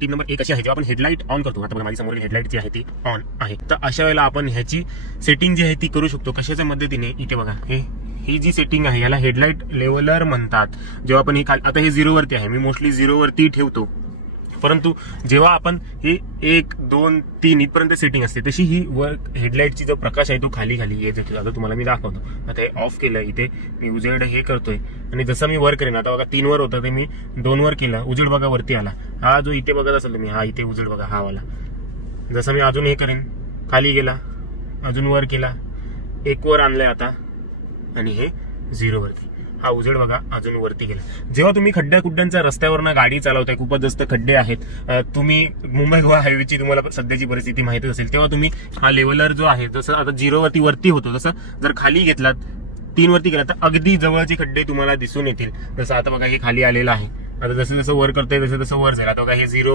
टीप number 1 अशी आहे, जेव्हा आपण हेडलाईट ऑन करतो, आता बघा माझी समोरील हेडलाईट जी आहे ती ऑन आहे, तर अशा वेळेला आपण ह्याची सेटिंग जी आहे ती करू शकतो. कशाच्या मदतीने, इथे बघा ही जी सेटिंग आहे याला हेडलाईट लेवलर म्हणतात. जेव्हा आपण आता हे 0 वरती आहे, मी मोस्टली 0 वरती ठेवतो, परंतु जेव्हा आपण हे 1, 2, 3 इथपर्यंत सेटिंग असते, तशी ही वर हेडलाईटची जो प्रकाश आहे तो खाली खाली येत येतो. आता तुम्हाला मी दाखवतो. आता हे ऑफ केलं, इथे मी उजेड हे करतोय आणि जसं मी वर करेन, आता बघा 3 वर होतं ते मी 2 वर केलं, उजेड बघा वरती आला. हा जो इथे बघत असेल मी, हा इथे उजेड बघा हा वाला. जसं मी अजून हे करेन, खाली गेला, अजून वर केला, 1 वर आणलंय आता, आणि हे 0 वरती, हा उजेड बघा अजून वरती गेला. जेव्हा तुम्ही खड्ड्या रस्त्यावरनं गाडी चालवताय, खूपच जास्त खड्डे आहेत, तुम्ही मुंबई गोवा हायवेची तुम्हाला सध्याची परिस्थिती माहितीच असेल, तेव्हा तुम्ही हा लेवलर जो आहे, जसं आता 0 वरती होतो, तसं जर खाली घेतलात, 3 वरती गेला, तर अगदी जवळचे खड्डे तुम्हाला दिसून येतील. जसं आता बघा हे खाली आलेलं आहे, आता जसं जसं वर करतोय तसं तसं वर जाईल. आता बघा हे 0 वर